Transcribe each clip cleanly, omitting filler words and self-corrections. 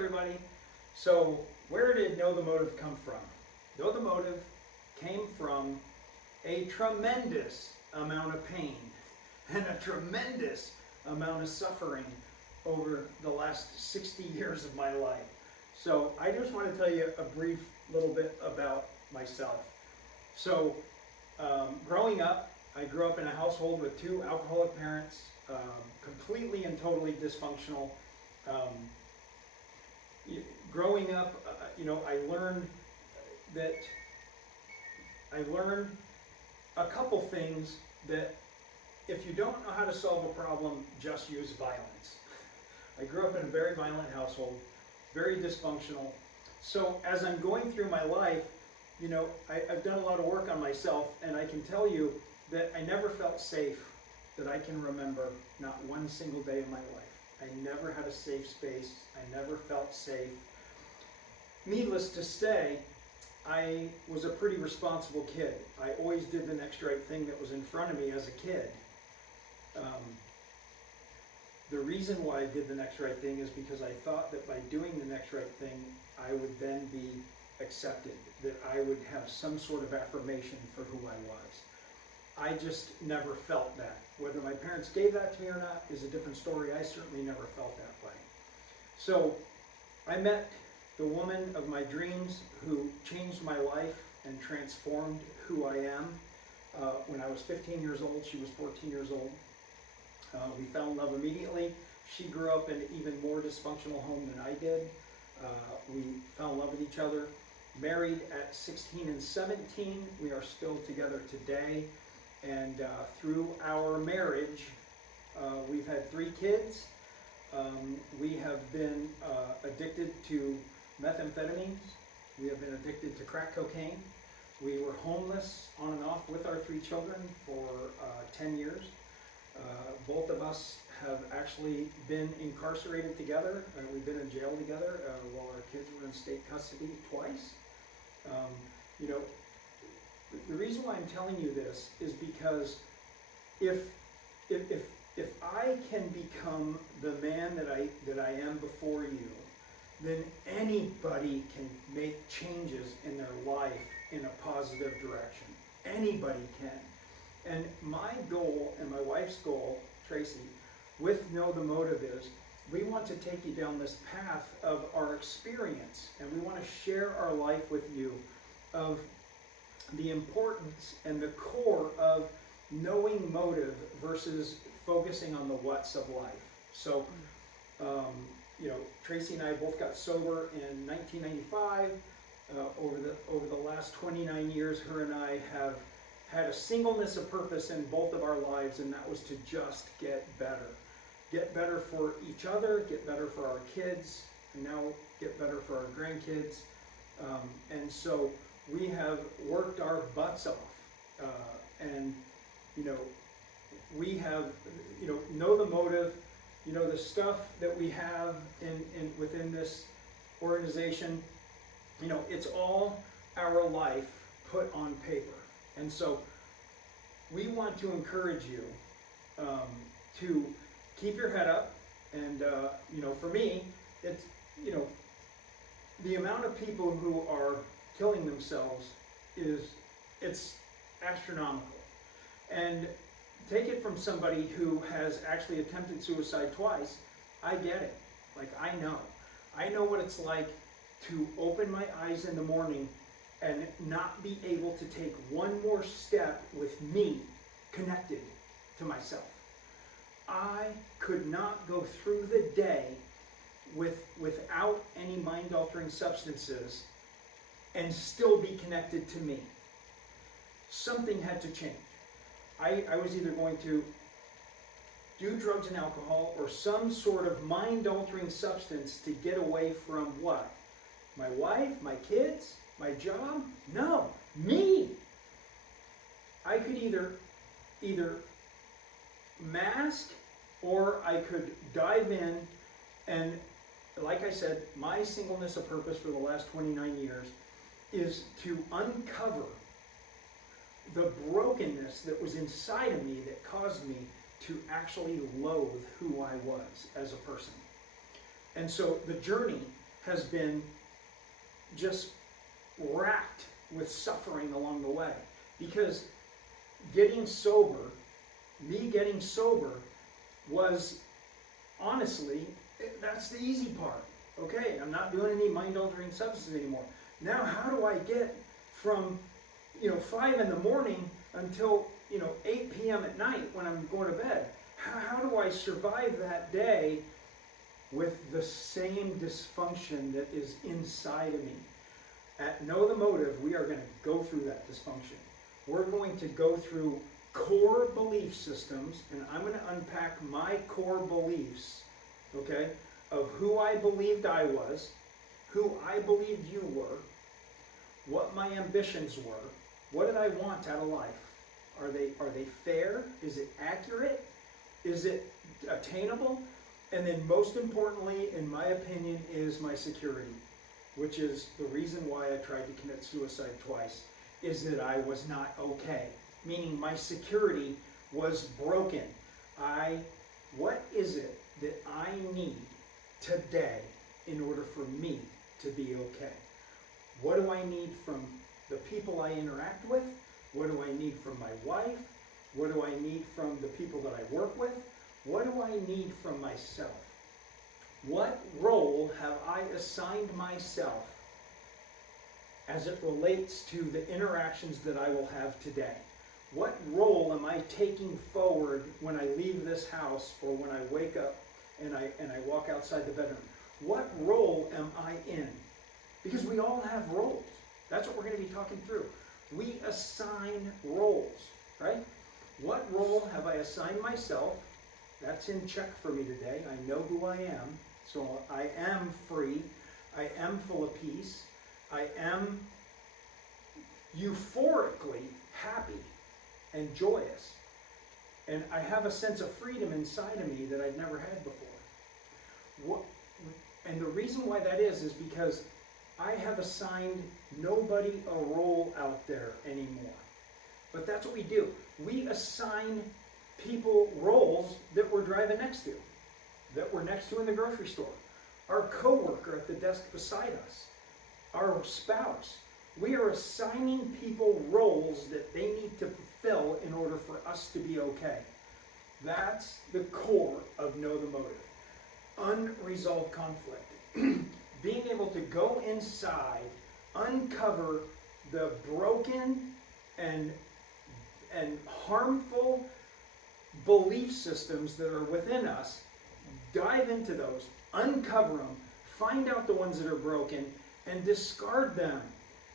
everybody. So where did Know the Motive come from? Know the Motive came from a tremendous amount of pain and a tremendous amount of suffering over the last 60 years of my life. So I just want to tell you a brief little bit about myself. So growing up, I grew up in a household with two alcoholic parents, completely and totally dysfunctional. Growing up, I learned a couple things that if you don't know how to solve a problem, just use violence. I grew up in a very violent household, very dysfunctional. So as I'm going through my life, I've done a lot of work on myself, and I can tell you that I never felt safe that I can remember, not one single day of my life. I never had a safe space. I never felt safe. Needless to say, I was a pretty responsible kid. I always did the next right thing that was in front of me as a kid. The reason why I did the next right thing is because I thought that by doing the next right thing, I would then be accepted, that I would have some sort of affirmation for who I was. I just never felt that. Whether my parents gave that to me or not is a different story. I certainly never felt that way. So I met the woman of my dreams who changed my life and transformed who I am. When I was 15 years old, she was 14 years old. We fell in love immediately. She grew up in an even more dysfunctional home than I did. We fell in love with each other. Married at 16 and 17. We are still together today. And through our marriage, we've had 3 kids. We have been addicted to methamphetamines. We have been addicted to crack cocaine. We were homeless on and off with our 3 children for 10 years. Both of us have actually been incarcerated together. We've been in jail together while our kids were in state custody twice. The reason why I'm telling you this is because if I can become the man that I am before you, then anybody can make changes in their life in a positive direction. Anybody can. And my goal and my wife's goal, Tracy, with Know the Motive is we want to take you down this path of our experience, and we want to share our life with you of the importance and the core of knowing motive versus focusing on the what's of life. So, Tracy and I both got sober in 1995. Over the last 29 years, her and I have had a singleness of purpose in both of our lives, and that was to just get better. Get better for each other, get better for our kids, and now get better for our grandkids. And so we have worked our butts off. We have, Know the Motive, the stuff that we have within this organization, it's all our life put on paper. And so we want to encourage you to keep your head up. And, for me, it's, the amount of people who are killing themselves it's astronomical. And take it from somebody who has actually attempted suicide twice. I get it. Like, I know what it's like to open my eyes in the morning and not be able to take one more step with me connected to myself. I could not go through the day without any mind-altering substances and still be connected to me. Something had to change. I was either going to do drugs and alcohol or some sort of mind-altering substance to get away from what? My wife, my kids, my job? No, me. I could either mask or I could dive in, and like I said, my singleness of purpose for the last 29 years is to uncover the brokenness that was inside of me that caused me to actually loathe who I was as a person. And so the journey has been just racked with suffering along the way. Because getting sober, me getting sober, was honestly, that's the easy part. Okay, I'm not doing any mind-altering substances anymore. Now, how do I get from 5 in the morning until 8 p.m. at night when I'm going to bed? How do I survive that day with the same dysfunction that is inside of me? At Know the Motive, we are going to go through that dysfunction. We're going to go through core belief systems, and I'm going to unpack my core beliefs, okay, of who I believed I was, who I believed you were, what my ambitions were, what did I want out of life? Are they fair? Is it accurate? Is it attainable? And then most importantly, in my opinion, is my security, which is the reason why I tried to commit suicide twice, is that I was not okay. Meaning my security was broken. What is it that I need today in order for me to be okay? What do I need from the people I interact with? What do I need from my wife? What do I need from the people that I work with? What do I need from myself? What role have I assigned myself as it relates to the interactions that I will have today? What role am I taking forward when I leave this house or when I wake up and I walk outside the bedroom? What role am I in? Because we all have roles. That's what we're going to be talking through. We assign roles, right? What role have I assigned myself? That's in check for me today. I know who I am. So I am free. I am full of peace. I am euphorically happy and joyous. And I have a sense of freedom inside of me that I've never had before. And the reason why that is because I have assigned nobody a role out there anymore. But that's what we do. We assign people roles that we're driving next to, that we're next to in the grocery store, our coworker at the desk beside us, our spouse. We are assigning people roles that they need to fulfill in order for us to be okay. That's the core of Know the Motive. Unresolved conflict. Being able to go inside, uncover the broken and harmful belief systems that are within us, dive into those, uncover them, find out the ones that are broken, and discard them,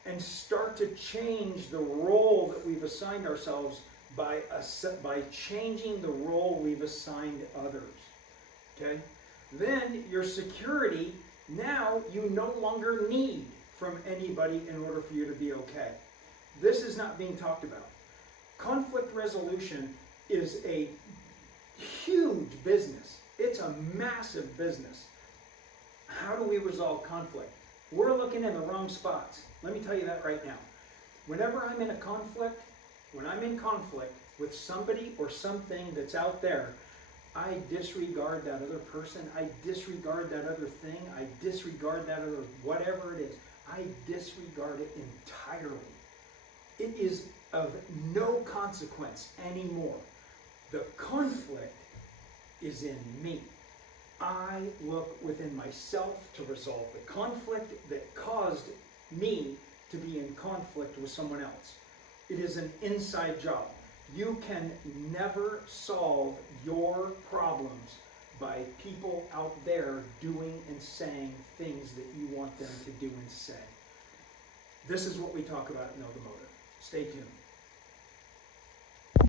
and start to change the role that we've assigned ourselves by changing the role we've assigned others. Okay? Then your security, now you no longer need from anybody in order for you to be okay. This is not being talked about. Conflict resolution is a huge business. It's a massive business. How do we resolve conflict? We're looking in the wrong spots. Let me tell you that right now. Whenever I'm in a conflict, when I'm in conflict with somebody or something that's out there, I disregard that other person. I disregard that other thing. I disregard that other whatever it is. I disregard it entirely. It is of no consequence anymore. The conflict is in me. I look within myself to resolve the conflict that caused me to be in conflict with someone else. It is an inside job. You can never solve your problems by people out there doing and saying things that you want them to do and say. This is what we talk about in Know the Motive. Stay tuned.